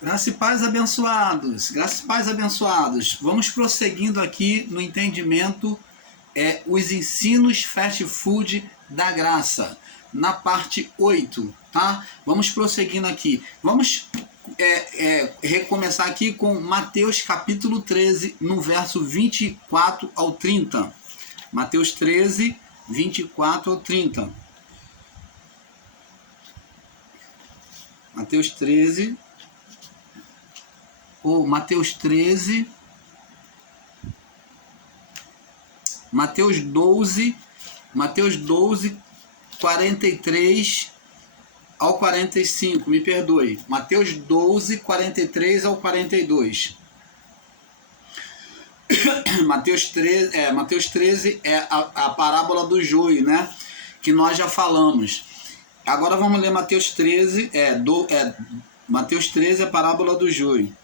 Graça e paz, abençoados. Graça e paz, abençoados. Vamos prosseguindo aqui no entendimento os ensinos fast food da graça, na parte 8, tá? Vamos prosseguindo aqui. Vamos recomeçar aqui com Mateus capítulo 13, no verso 24 ao 30. Mateus 13, 24 ao 30. Mateus 13... Mateus 13, Mateus 12, 43 ao 45, me perdoe. Mateus 12, 43 ao 42. Mateus 13 é a parábola do joio, né? Que nós já falamos. Agora vamos ler Mateus 13, Mateus 13 é a parábola do joio.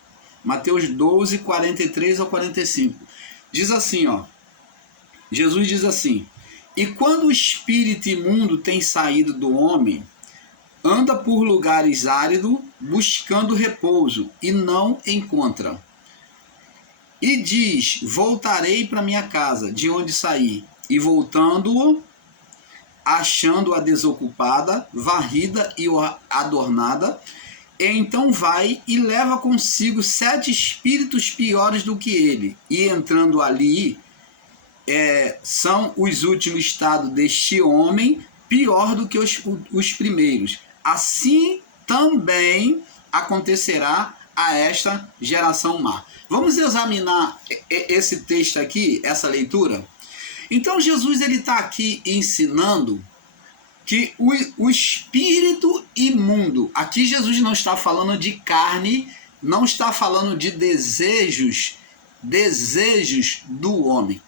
Mateus 12, 43 ao 45. Diz assim, ó. Jesus diz assim: e quando o espírito imundo tem saído do homem, anda por lugares áridos, buscando repouso, e não encontra. E diz: voltarei para minha casa, de onde saí. E voltando, achando-a desocupada, varrida e adornada, então vai e leva consigo 7 espíritos piores do que ele. E entrando ali, são os últimos estados deste homem, pior do que os primeiros. Assim também acontecerá a esta geração má. Vamos examinar esse texto aqui, essa leitura? Então Jesus está aqui ensinando que o espírito imundo, aqui Jesus não está falando de carne, não está falando de desejos do homem.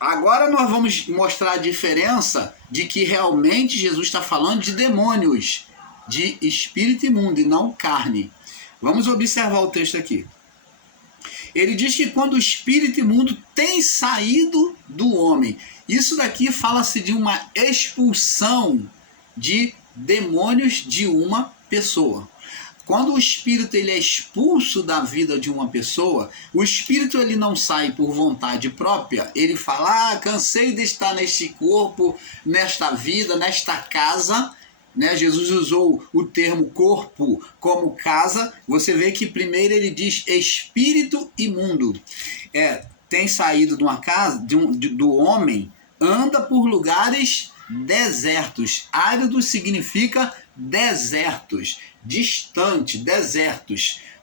Agora nós vamos mostrar a diferença de que realmente Jesus está falando de demônios, de espírito imundo e não carne. Vamos observar o texto aqui. Ele diz que quando o espírito imundo tem saído do homem, isso daqui fala-se de uma expulsão de demônios de uma pessoa. Quando o espírito ele é expulso da vida de uma pessoa, o espírito ele não sai por vontade própria, ele fala, cansei de estar neste corpo, nesta vida, nesta casa, né? Jesus usou o termo corpo como casa. Você vê que primeiro ele diz espírito imundo. Tem saído de uma casa, do homem, anda por lugares desertos. Árido significa desertos, distante,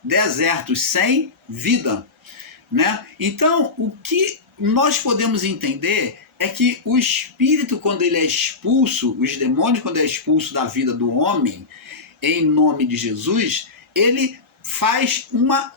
desertos sem vida, né? Então, o que nós podemos entender é que o espírito, quando ele é expulso, os demônios, quando é expulso da vida do homem, em nome de Jesus, ele faz uma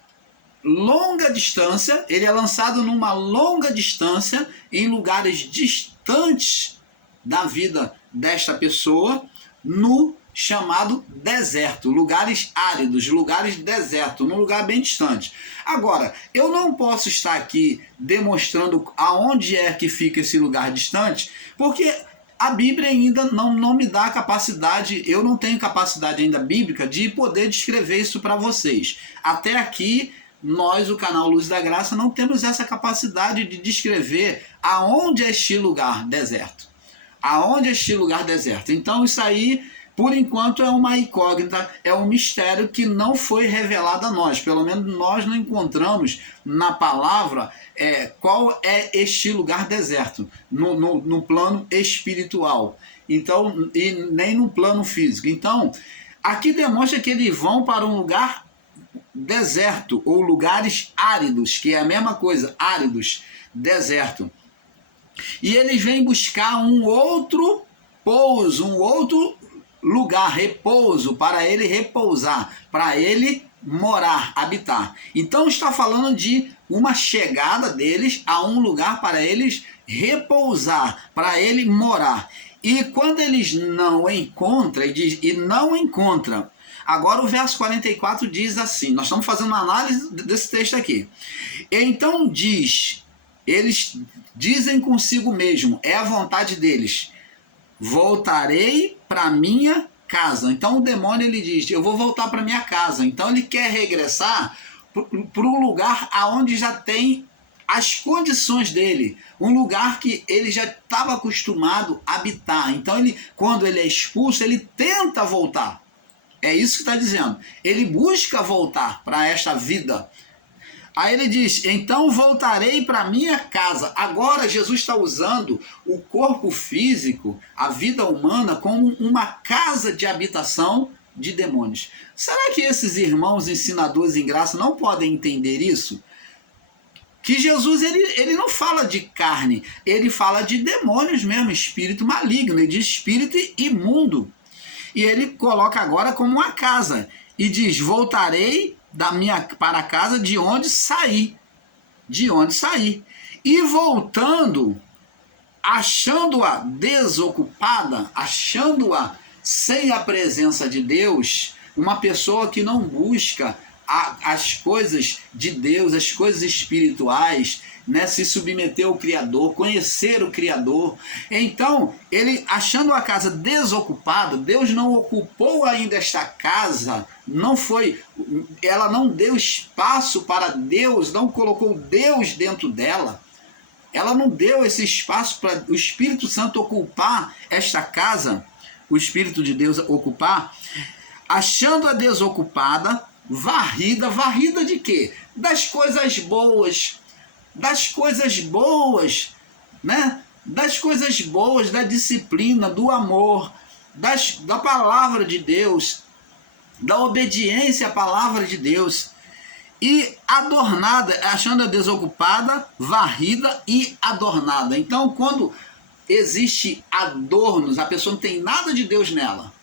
longa distância, ele é lançado numa longa distância, em lugares distantes da vida desta pessoa, no chamado deserto, lugares áridos, lugares desertos, num lugar bem distante. Agora, eu não posso estar aqui demonstrando aonde é que fica esse lugar distante, porque a Bíblia ainda não me dá a capacidade, eu não tenho capacidade ainda bíblica de poder descrever isso para vocês. Até aqui, nós, o canal Luz da Graça, não temos essa capacidade de descrever aonde é este lugar deserto. Aonde é este lugar deserto. Então isso aí, por enquanto, é uma incógnita, é um mistério que não foi revelado a nós. Pelo menos nós não encontramos na palavra qual é este lugar deserto, no plano espiritual. Então, e nem no plano físico. Então, aqui demonstra que eles vão para um lugar deserto, ou lugares áridos, que é a mesma coisa, áridos, deserto. E eles vêm buscar um outro pouso, um outro lugar, repouso, para ele repousar, para ele morar, habitar. Então está falando de uma chegada deles a um lugar para eles repousar, para ele morar. E quando eles não encontram, e não encontram, agora o verso 44 diz assim, nós estamos fazendo uma análise desse texto aqui. Então eles dizem consigo mesmo, é a vontade deles, voltarei para minha casa. Então o demônio ele diz, eu vou voltar para minha casa. Então ele quer regressar para um lugar aonde já tem as condições dele, um lugar que ele já estava acostumado a habitar. Então ele, quando ele é expulso, ele tenta voltar. É isso que está dizendo. Ele busca voltar para esta vida. Aí ele diz, então voltarei para minha casa. Agora Jesus está usando o corpo físico, a vida humana, como uma casa de habitação de demônios. Será que esses irmãos ensinadores em graça não podem entender isso? Que Jesus ele não fala de carne, ele fala de demônios mesmo, espírito maligno, ele diz espírito imundo. E ele coloca agora como uma casa e diz, voltarei para a casa de onde saí. De onde saí. E voltando, achando-a desocupada, achando-a sem a presença de Deus, uma pessoa que não busca as coisas de Deus, as coisas espirituais, né, se submeter ao Criador, conhecer o Criador. Então, ele achando a casa desocupada, Deus não ocupou ainda esta casa, ela não deu espaço para Deus, não colocou Deus dentro dela. Ela não deu esse espaço para o Espírito Santo ocupar esta casa, o Espírito de Deus ocupar, achando-a desocupada, varrida de quê? Das coisas boas, né? Das coisas boas, da disciplina, do amor, da palavra de Deus, da obediência à palavra de Deus. E adornada, achando-a desocupada, varrida e adornada. Então, quando existe adornos, a pessoa não tem nada de Deus nela.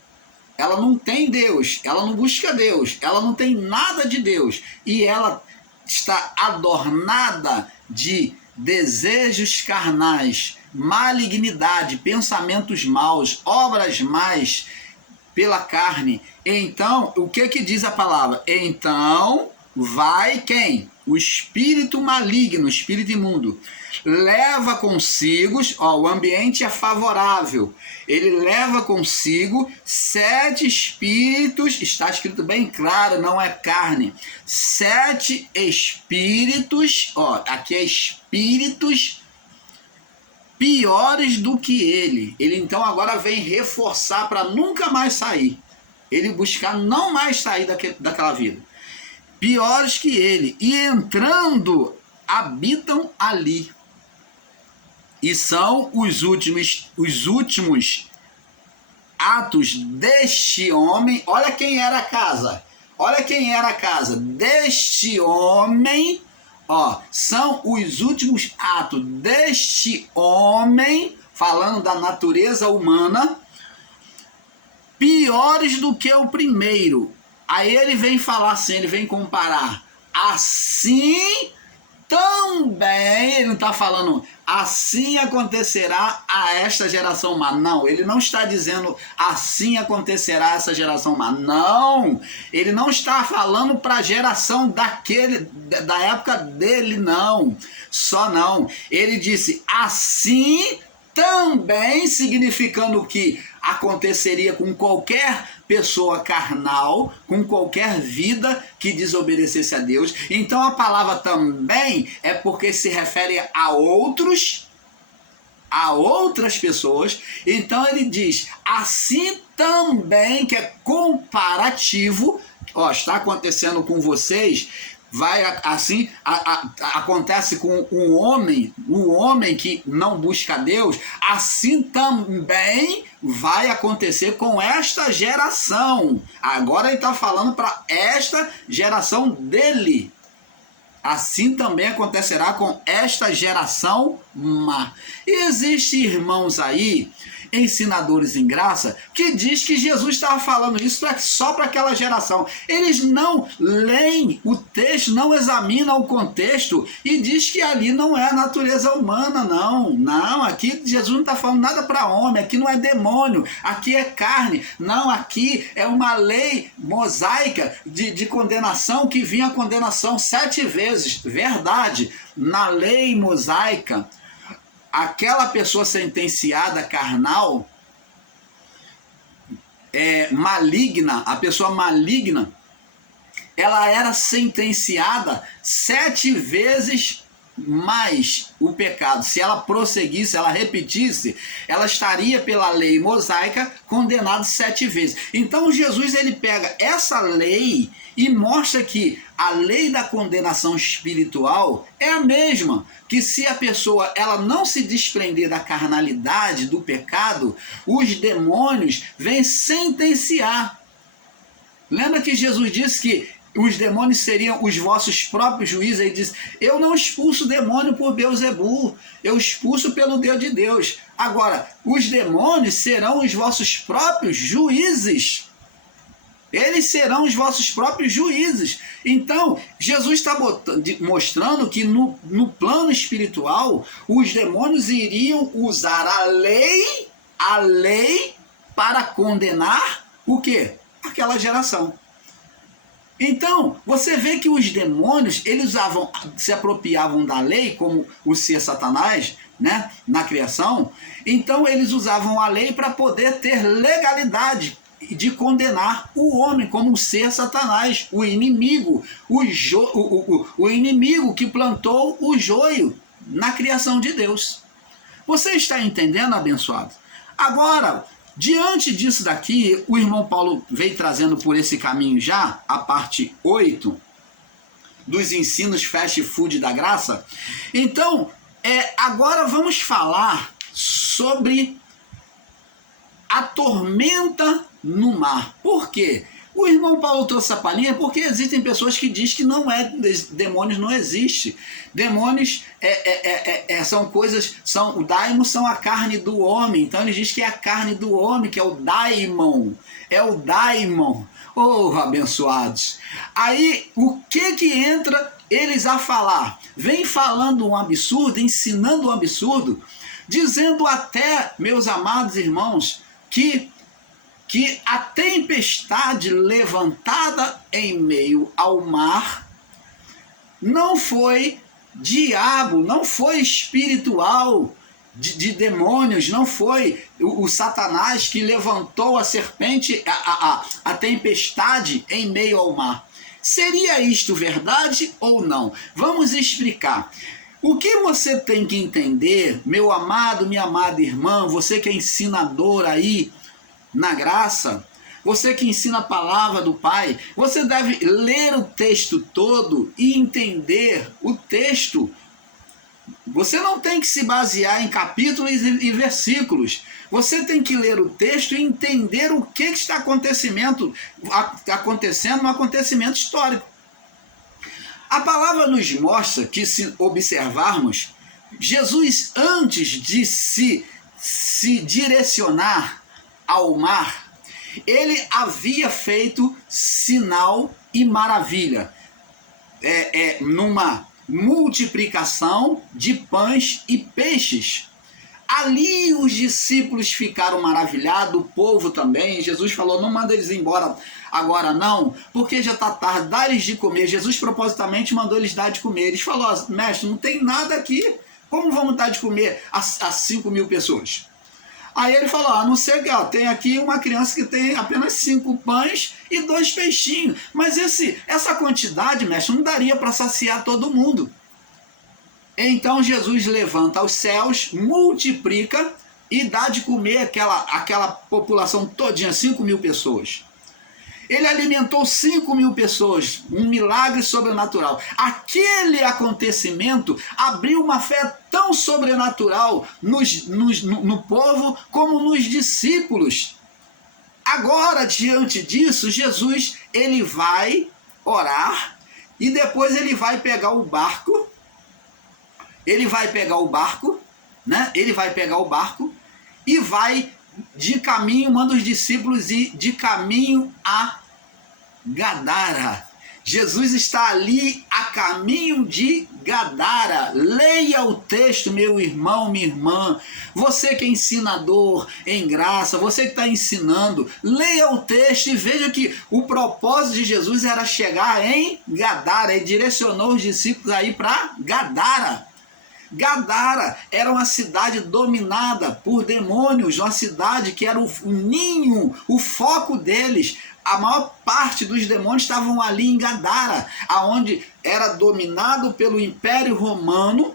Ela não tem Deus, ela não busca Deus, ela não tem nada de Deus. E ela está adornada de desejos carnais, malignidade, pensamentos maus, obras más pela carne. Então, o que diz a palavra? Então, vai quem? O espírito maligno, o espírito imundo. Leva consigo, o ambiente é favorável, ele leva consigo 7 espíritos, está escrito bem claro, não é carne, 7 espíritos, aqui é espíritos piores do que ele. Ele então agora vem reforçar para nunca mais sair, ele buscar não mais sair daquela vida, piores que ele, e entrando, habitam ali. E são os últimos atos deste homem. Olha quem era a casa. Olha quem era a casa deste homem. São os últimos atos deste homem, falando da natureza humana, piores do que o primeiro. Aí ele vem falar assim, ele vem comparar. Assim também, ele não está falando assim acontecerá a esta geração má. Não, ele não está dizendo assim acontecerá essa geração má. Não, ele não está falando para a geração da época dele, não. Só não. Ele disse assim também, significando que aconteceria com qualquer pessoa carnal, com qualquer vida que desobedecesse a Deus. Então a palavra também é porque se refere a outras pessoas. Então ele diz, assim também, que é comparativo, está acontecendo com vocês, acontece com o homem que não busca Deus, assim também vai acontecer com esta geração. Agora ele está falando para esta geração dele. Assim também acontecerá com esta geração má. E existem irmãos aí, ensinadores em graça, que diz que Jesus estava falando isso só para aquela geração. Eles não leem o texto, não examinam o contexto e diz que ali não é a natureza humana, não. Não, aqui Jesus não está falando nada para homem, aqui não é demônio, aqui é carne. Não, aqui é uma lei mosaica de condenação, que vinha a condenação 7 vezes. Verdade, na lei mosaica, aquela pessoa sentenciada carnal, maligna, a pessoa maligna, ela era sentenciada 7 vezes mais o pecado. Se ela prosseguisse, ela repetisse, ela estaria pela lei mosaica condenada 7 vezes. Então Jesus, ele pega essa lei e mostra que a lei da condenação espiritual é a mesma, que se a pessoa ela não se desprender da carnalidade, do pecado, os demônios vêm sentenciar. Lembra que Jesus disse que os demônios seriam os vossos próprios juízes? Ele diz: eu não expulso demônio por Beelzebu, eu expulso pelo Deus de Deus. Agora, os demônios serão os vossos próprios juízes. Eles serão os vossos próprios juízes. Então, Jesus está mostrando que no plano espiritual, os demônios iriam usar a lei para condenar o quê? Aquela geração. Então, você vê que os demônios, eles se apropriavam da lei, como o ser Satanás, né, na criação. Então, eles usavam a lei para poder ter legalidade de condenar o homem como o ser Satanás, o inimigo, o inimigo que plantou o joio na criação de Deus. Você está entendendo, abençoado? Agora, diante disso daqui, o irmão Paulo veio trazendo por esse caminho já, a parte 8 dos ensinos fast food da graça. Então, agora vamos falar sobre a tormenta no mar. Por quê? O irmão Paulo trouxe essa palhinha porque existem pessoas que dizem que demônios não existem. Demônios são coisas, o daimon são a carne do homem. Então ele diz que é a carne do homem, que é o daimon. É o daimon. Oh, abençoados. Aí, o que entra eles a falar? Vem falando um absurdo, ensinando um absurdo, dizendo até, meus amados irmãos, que a tempestade levantada em meio ao mar não foi diabo, não foi espiritual de demônios, não foi o Satanás que levantou a serpente, a tempestade em meio ao mar. Seria isto verdade ou não? Vamos explicar. O que você tem que entender, meu amado, minha amada irmã, você que é ensinador aí na graça, você que ensina a palavra do Pai, você deve ler o texto todo e entender o texto. Você não tem que se basear em capítulos e versículos. Você tem que ler o texto e entender o que está acontecendo no acontecimento histórico. A palavra nos mostra que, se observarmos, Jesus, antes de se direcionar ao mar, ele havia feito sinal e maravilha, numa multiplicação de pães e peixes. Ali os discípulos ficaram maravilhados, o povo também. Jesus falou: não manda eles embora agora não, porque já está tarde, dá-lhes de comer. Jesus propositalmente mandou eles dar de comer. Eles falaram: mestre, não tem nada aqui, como vamos dar de comer a 5.000 pessoas? Aí ele falou: a não ser que tem aqui uma criança que tem apenas 5 pães e 2 peixinhos. Mas essa quantidade, mestre, não daria para saciar todo mundo. Então Jesus levanta aos céus, multiplica e dá de comer aquela população todinha, 5.000 pessoas. Ele alimentou 5.000 pessoas, um milagre sobrenatural. Aquele acontecimento abriu uma fé tão sobrenatural no povo como nos discípulos. Agora, diante disso, Jesus ele vai orar e depois ele vai pegar o barco. Ele vai pegar o barco, né? Ele vai pegar o barco e vai de caminho, manda os discípulos ir de caminho a Gadara. Jesus está ali a caminho de Gadara. Leia o texto, meu irmão, minha irmã. Você que é ensinador em graça, você que está ensinando, leia o texto e veja que o propósito de Jesus era chegar em Gadara. Ele direcionou os discípulos aí para Gadara. Gadara era uma cidade dominada por demônios, uma cidade que era o ninho, o foco deles. A maior parte dos demônios estavam ali em Gadara, aonde era dominado pelo Império Romano,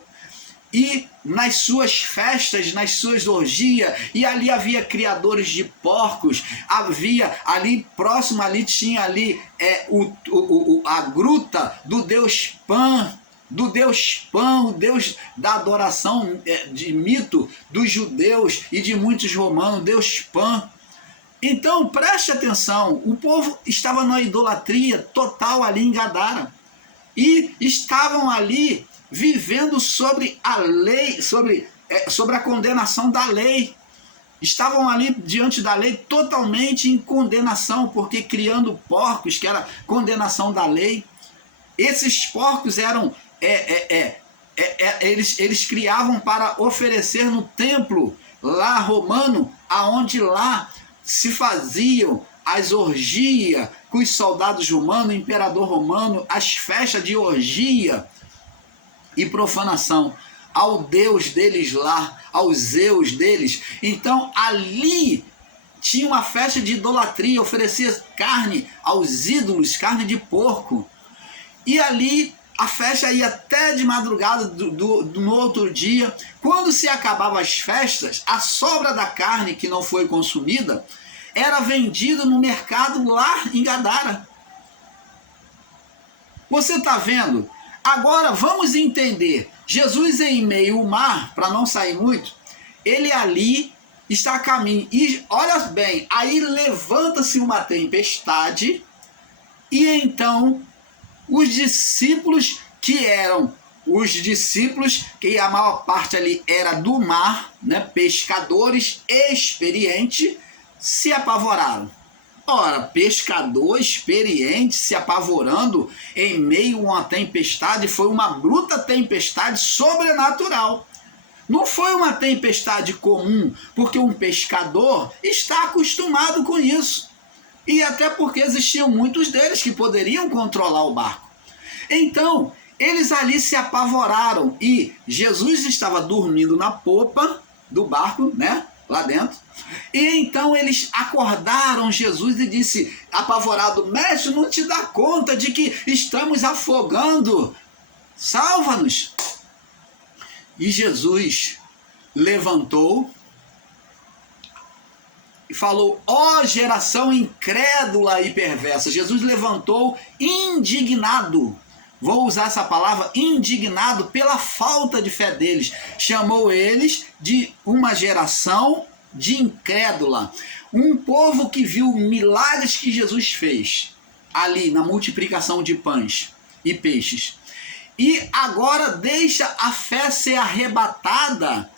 e nas suas festas, nas suas orgias, e ali havia criadores de porcos, havia ali, próximo ali, tinha ali a gruta do deus Pan, o deus da adoração de mito dos judeus e de muitos romanos, deus Pan. Então preste atenção, o povo estava numa idolatria total ali em Gadara, e estavam ali vivendo sobre a lei, sobre a condenação da lei. Estavam ali diante da lei totalmente em condenação, porque criando porcos, que era condenação da lei. Esses porcos eram, eles criavam para oferecer no templo lá romano, aonde lá se faziam as orgias com os soldados romanos, o imperador romano, as festas de orgia e profanação ao Deus deles lá, aos Zeus deles. Então ali tinha uma festa de idolatria, oferecia carne aos ídolos, carne de porco. E ali a festa ia até de madrugada no outro dia. Quando se acabavam as festas, a sobra da carne que não foi consumida era vendida no mercado lá em Gadara. Você está vendo? Agora vamos entender. Jesus em meio ao mar, para não sair muito, ele ali está a caminho. E olha bem, aí levanta-se uma tempestade, e então os discípulos, que a maior parte ali era do mar, né, pescadores experientes, se apavoraram. Ora, pescador experiente se apavorando em meio a uma tempestade, foi uma bruta tempestade sobrenatural. Não foi uma tempestade comum, porque um pescador está acostumado com isso. E até porque existiam muitos deles que poderiam controlar o barco. Então, eles ali se apavoraram, e Jesus estava dormindo na popa do barco, né, lá dentro. E então eles acordaram Jesus e disse, apavorado: mestre, não te dá conta de que estamos afogando? Salva-nos. E Jesus levantou e falou: ó geração incrédula e perversa. Jesus levantou indignado. Vou usar essa palavra, indignado, pela falta de fé deles. Chamou eles de uma geração de incrédula. Um povo que viu milagres que Jesus fez ali na multiplicação de pães e peixes. E agora deixa a fé ser arrebatada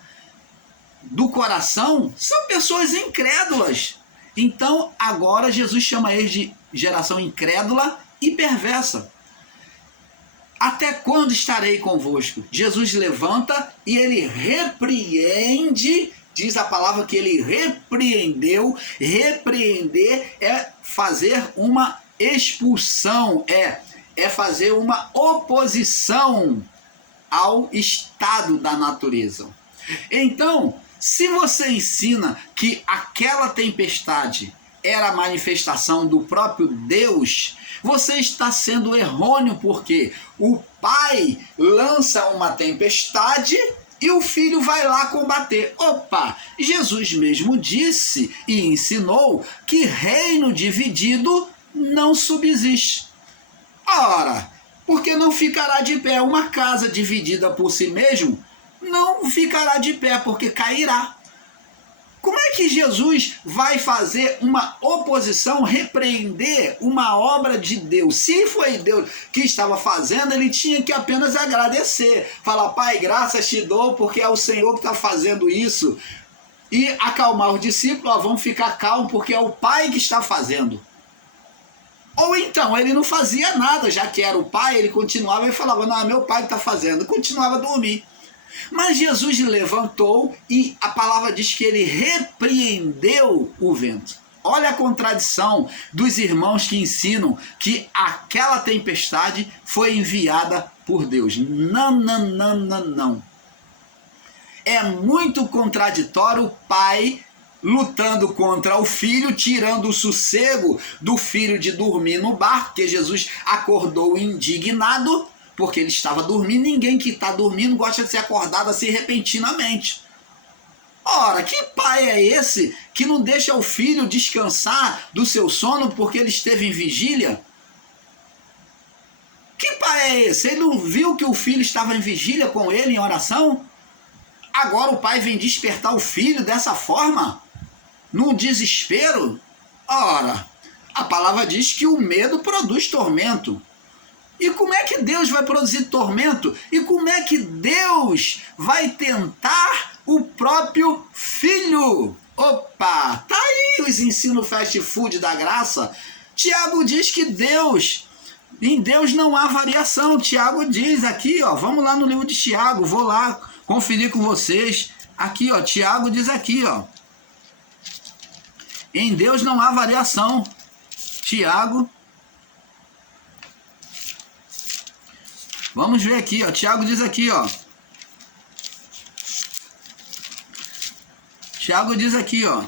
do coração. São pessoas incrédulas. Então agora Jesus chama eles de geração incrédula e perversa. Até quando estarei convosco? Jesus levanta e ele repreende. Diz a palavra que ele repreendeu. Repreender é fazer uma expulsão, é fazer uma oposição ao estado da natureza. Então, se você ensina que aquela tempestade era a manifestação do próprio Deus, você está sendo errôneo, porque o pai lança uma tempestade e o filho vai lá combater. Opa, Jesus mesmo disse e ensinou que reino dividido não subsiste. Ora, porque não ficará de pé uma casa dividida por si mesmo? Não ficará de pé, porque cairá. Como é que Jesus vai fazer uma oposição, repreender uma obra de Deus? Se foi Deus que estava fazendo, ele tinha que apenas agradecer. Falar: pai, graças te dou, porque é o Senhor que está fazendo isso. E acalmar os discípulos: ó, vão ficar calmos, porque é o pai que está fazendo. Ou então ele não fazia nada, já que era o pai, ele continuava e falava: não, é meu pai que está fazendo. Continuava a dormir. Mas Jesus levantou e a palavra diz que ele repreendeu o vento. Olha a contradição dos irmãos que ensinam que aquela tempestade foi enviada por Deus. Não, não, não, não, não. é muito contraditório o pai lutando contra o filho, tirando o sossego do filho de dormir no barco, porque Jesus acordou indignado, porque ele estava dormindo. Ninguém que está dormindo gosta de ser acordado assim repentinamente. Ora, que pai é esse que não deixa o filho descansar do seu sono porque ele esteve em vigília? Que pai é esse? Ele não viu que o filho estava em vigília com ele, em oração? Agora o pai vem despertar o filho dessa forma? Num desespero? Ora, a palavra diz que o medo produz tormento. E como é que Deus vai produzir tormento? E como é que Deus vai tentar o próprio filho? Opa, tá aí os ensinos fast food da graça. Tiago diz que em Deus não há variação. Tiago diz aqui, ó, vamos lá no livro de Tiago, vou lá conferir com vocês. Aqui, ó, Tiago diz aqui, ó, em Deus não há variação. Tiago, vamos ver aqui, ó, Tiago diz aqui, ó, Tiago diz aqui, ó,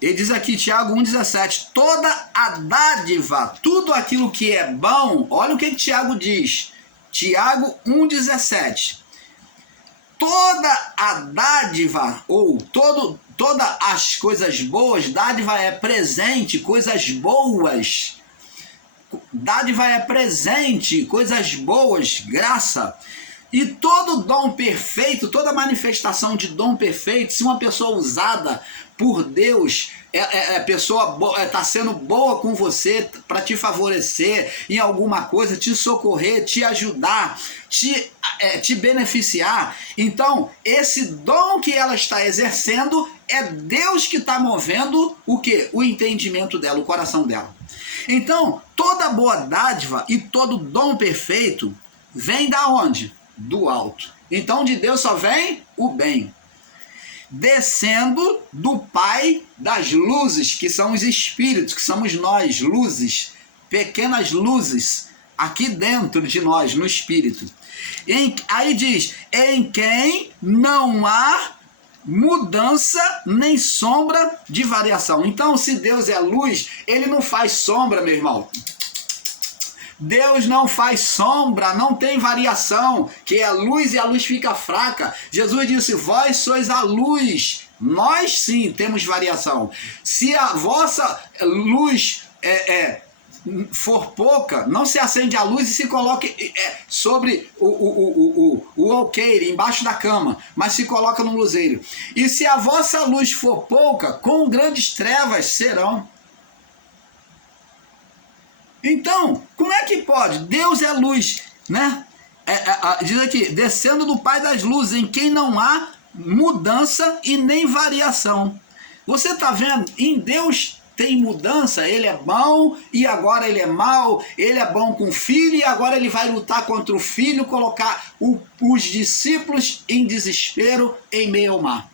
ele diz aqui, Tiago 1,17, toda a dádiva, tudo aquilo que é bom, olha o que Tiago diz, Tiago 1,17, toda a dádiva, ou todas as coisas boas, dádiva é presente, coisas boas, dádiva é presente, coisas boas, graça. E todo dom perfeito, toda manifestação de dom perfeito, se uma pessoa usada por Deus, a pessoa está sendo boa com você para te favorecer em alguma coisa, te socorrer, te ajudar, te beneficiar. Então, esse dom que ela está exercendo é Deus que está movendo o quê? O entendimento dela, o coração dela. Então, toda boa dádiva e todo dom perfeito vem da onde? Do alto. Então de Deus só vem o bem, descendo do Pai das luzes, que são os espíritos, que somos nós, luzes, pequenas luzes aqui dentro de nós, no espírito. Aí diz, em quem não há mudança nem sombra de variação. Então, se Deus é luz, ele não faz sombra, meu irmão. Deus não faz sombra, não tem variação, que é a luz e a luz fica fraca. Jesus disse, vós sois a luz. Nós sim temos variação. Se a vossa luz for pouca, não se acende a luz e se coloque sobre o alqueire, embaixo da cama, mas se coloca no luzeiro. E se a vossa luz for pouca, com grandes trevas serão. Então, como é que pode? Deus é luz, né? Diz aqui, descendo do Pai das luzes, em quem não há mudança e nem variação. Você está vendo? Em Deus tem mudança, ele é bom e agora ele é mau, ele é bom com o filho e agora ele vai lutar contra o filho, colocar os discípulos em desespero em meio ao mar.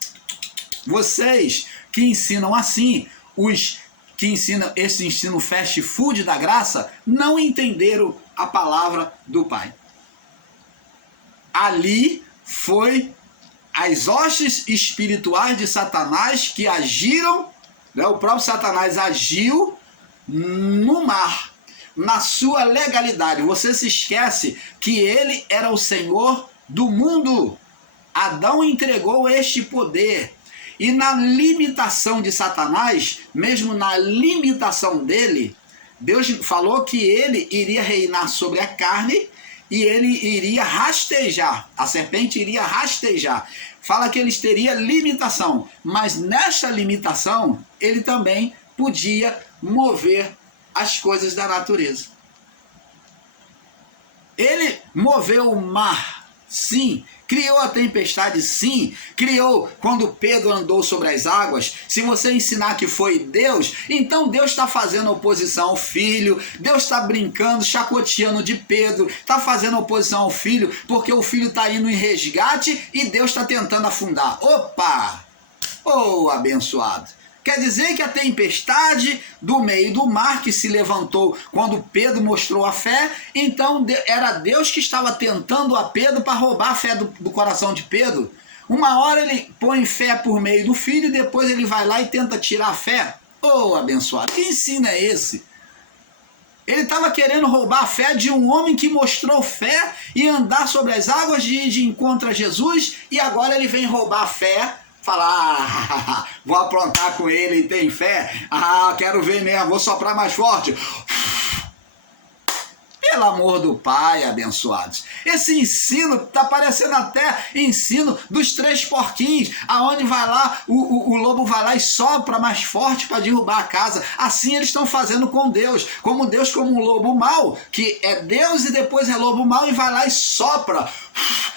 Vocês que ensinam assim, os que ensinam esse ensino fast food da graça, não entenderam a palavra do Pai. Ali foi as hostes espirituais de Satanás que agiram, né? O próprio Satanás agiu no mar, na sua legalidade. Você se esquece que ele era o Senhor do mundo. Adão entregou este poder. E na limitação de Satanás, mesmo na limitação dele, Deus falou que ele iria reinar sobre a carne e ele iria rastejar. A serpente iria rastejar. Fala que ele teria limitação, mas nesta limitação, ele também podia mover as coisas da natureza. Ele moveu o mar, sim. Criou a tempestade, sim. Criou quando Pedro andou sobre as águas. Se você ensinar que foi Deus, então Deus está fazendo oposição ao filho. Deus está brincando, chacoteando de Pedro. Está fazendo oposição ao filho, porque o filho está indo em resgate e Deus está tentando afundar. Opa! Oh, abençoado! Quer dizer que a tempestade do meio do mar que se levantou quando Pedro mostrou a fé, então era Deus que estava tentando a Pedro para roubar a fé do coração de Pedro. Uma hora ele põe fé por meio do filho e depois ele vai lá e tenta tirar a fé. Oh, abençoado, que ensino é esse? Ele estava querendo roubar a fé de um homem que mostrou fé e andar sobre as águas de encontro a Jesus, e agora ele vem roubar a fé, falar, vou aprontar com ele, tem fé? Quero ver mesmo, vou soprar mais forte. Pelo amor do Pai, abençoados. Esse ensino está parecendo até ensino dos 3 porquinhos, aonde vai lá, o lobo vai lá e sopra mais forte para derrubar a casa. Assim eles estão fazendo com Deus, como um lobo mau, que é Deus e depois é lobo mau, e vai lá e sopra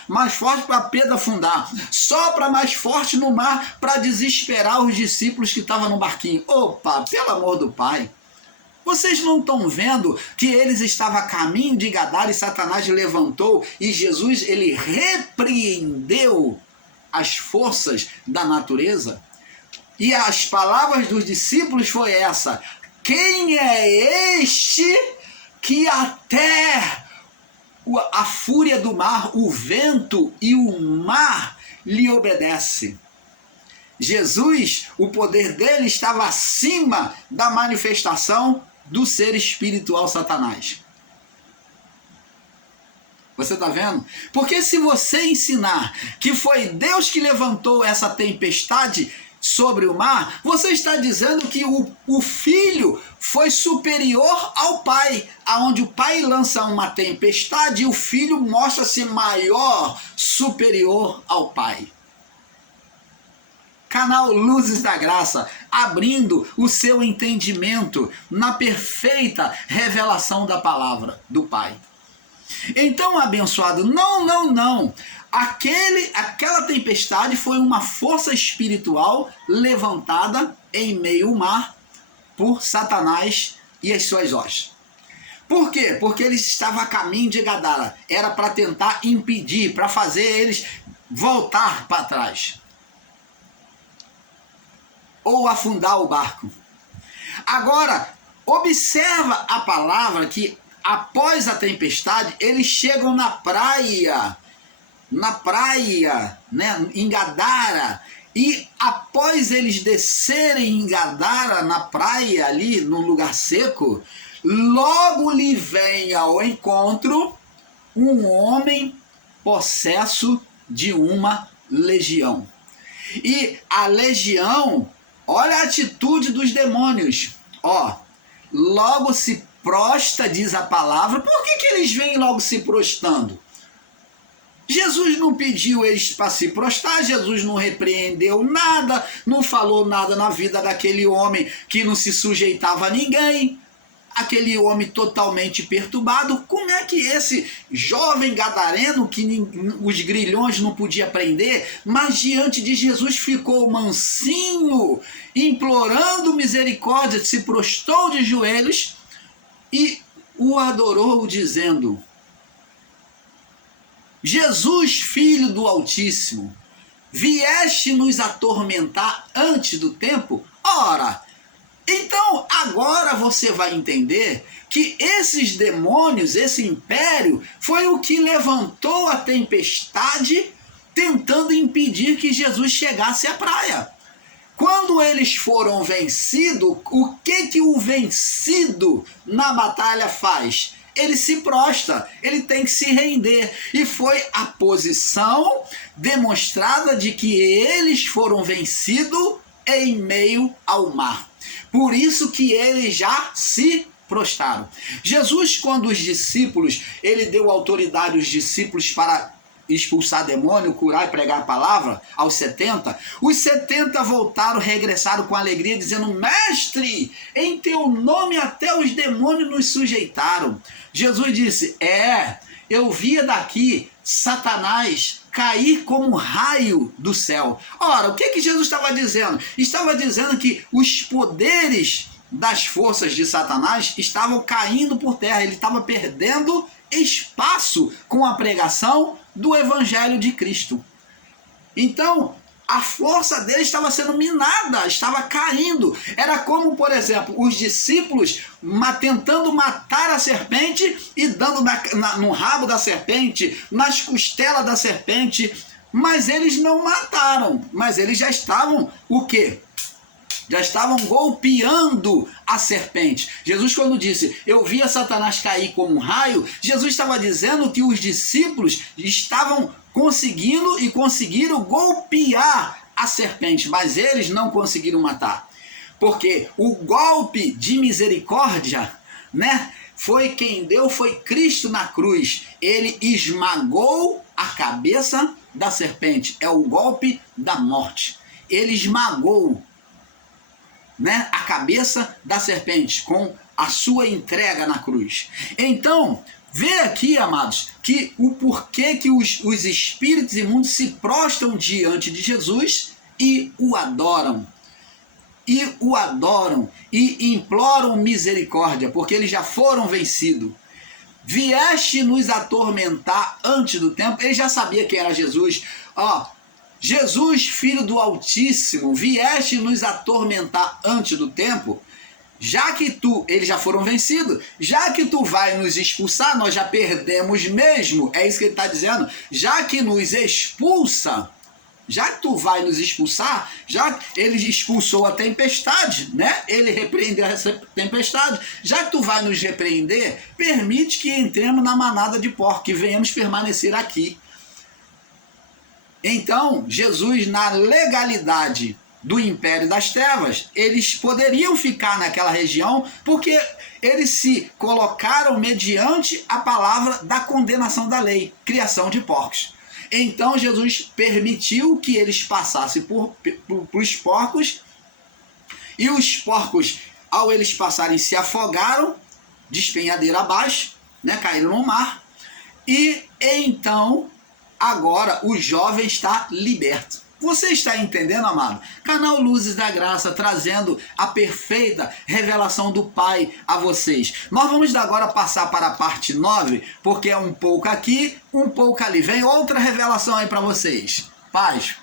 mais forte para Pedro afundar. Sopra mais forte no mar para desesperar os discípulos que estavam no barquinho. Opa, pelo amor do Pai. Vocês não estão vendo que eles estavam a caminho de Gadara e Satanás levantou e Jesus ele repreendeu as forças da natureza? E as palavras dos discípulos foi essa: quem é este que até a fúria do mar, o vento e o mar lhe obedece? Jesus, o poder dele estava acima da manifestação do ser espiritual Satanás. Você está vendo? Porque se você ensinar que foi Deus que levantou essa tempestade sobre o mar, você está dizendo que o filho foi superior ao pai, aonde o pai lança uma tempestade e o filho mostra-se maior, superior ao pai. Canal Luzes da Graça, abrindo o seu entendimento na perfeita revelação da palavra do Pai. Então, abençoado, não. Aquela tempestade foi uma força espiritual levantada em meio ao mar por Satanás e as suas hostes. Por quê? Porque eles estavam a caminho de Gadara. Era para tentar impedir, para fazer eles voltar para trás. Ou afundar o barco. Agora, observa a palavra que após a tempestade, eles chegam na praia, né, em Gadara, e após eles descerem em Gadara, na praia ali, no lugar seco, logo lhe vem ao encontro um homem possesso de uma legião. E a legião, olha a atitude dos demônios, logo se prostra, diz a palavra. Por que eles vêm logo se prostrando? Jesus não pediu eles para se prostrar, Jesus não repreendeu nada, não falou nada na vida daquele homem que não se sujeitava a ninguém, aquele homem totalmente perturbado. Como é que esse jovem gadareno, que os grilhões não podiam prender, mas diante de Jesus ficou mansinho, implorando misericórdia, se prostrou de joelhos e o adorou, dizendo: Jesus, Filho do Altíssimo, vieste nos atormentar antes do tempo? Ora, então agora você vai entender que esses demônios, esse império, foi o que levantou a tempestade, tentando impedir que Jesus chegasse à praia. Quando eles foram vencidos, o que o vencido na batalha faz? Ele se prostra, ele tem que se render. E foi a posição demonstrada de que eles foram vencidos em meio ao mar. Por isso que eles já se prostraram. Jesus, quando os discípulos, ele deu autoridade aos discípulos para expulsar demônio, curar e pregar a palavra, aos 70, os 70 voltaram, regressaram com alegria, dizendo: Mestre, em teu nome até os demônios nos sujeitaram. Jesus disse: eu via daqui Satanás cair como um raio do céu. Ora, o que Jesus estava dizendo? Estava dizendo que os poderes das forças de Satanás estavam caindo por terra, ele estava perdendo espaço com a pregação do Evangelho de Cristo. Então, a força deles estava sendo minada, estava caindo. Era como, por exemplo, os discípulos tentando matar a serpente e dando no rabo da serpente, nas costelas da serpente, mas eles não mataram, mas eles já estavam o quê? Já estavam golpeando a serpente. Jesus, quando disse, eu via Satanás cair como um raio, Jesus estava dizendo que os discípulos estavam conseguiram golpear a serpente, mas eles não conseguiram matar. Porque o golpe de misericórdia, né, quem deu foi Cristo na cruz. Ele esmagou a cabeça da serpente. É o golpe da morte. Ele esmagou, né, a cabeça da serpente com a sua entrega na cruz. Então, vê aqui, amados, que o porquê que os espíritos imundos se prostram diante de Jesus e o adoram. E imploram misericórdia, porque eles já foram vencidos. Vieste nos atormentar antes do tempo. Ele já sabia quem era Jesus. Jesus, filho do Altíssimo, vieste nos atormentar antes do tempo, já que eles já foram vencidos, já que tu vai nos expulsar, nós já perdemos mesmo, é isso que ele está dizendo, já que nos expulsa, já que tu vai nos expulsar, já que ele expulsou a tempestade, né? Ele repreendeu essa tempestade, já que tu vai nos repreender, permite que entremos na manada de porcos, que venhamos permanecer aqui. Então, Jesus, na legalidade do Império das Trevas, eles poderiam ficar naquela região porque eles se colocaram mediante a palavra da condenação da lei, criação de porcos. Então, Jesus permitiu que eles passassem por os porcos, e os porcos, ao eles passarem, se afogaram, despenhadeira abaixo, né, caíram no mar, e então agora o jovem está liberto. Você está entendendo, amado? Canal Luzes da Graça, trazendo a perfeita revelação do Pai a vocês. Nós vamos agora passar para a parte 9, porque é um pouco aqui, um pouco ali. Vem outra revelação aí para vocês. Paz.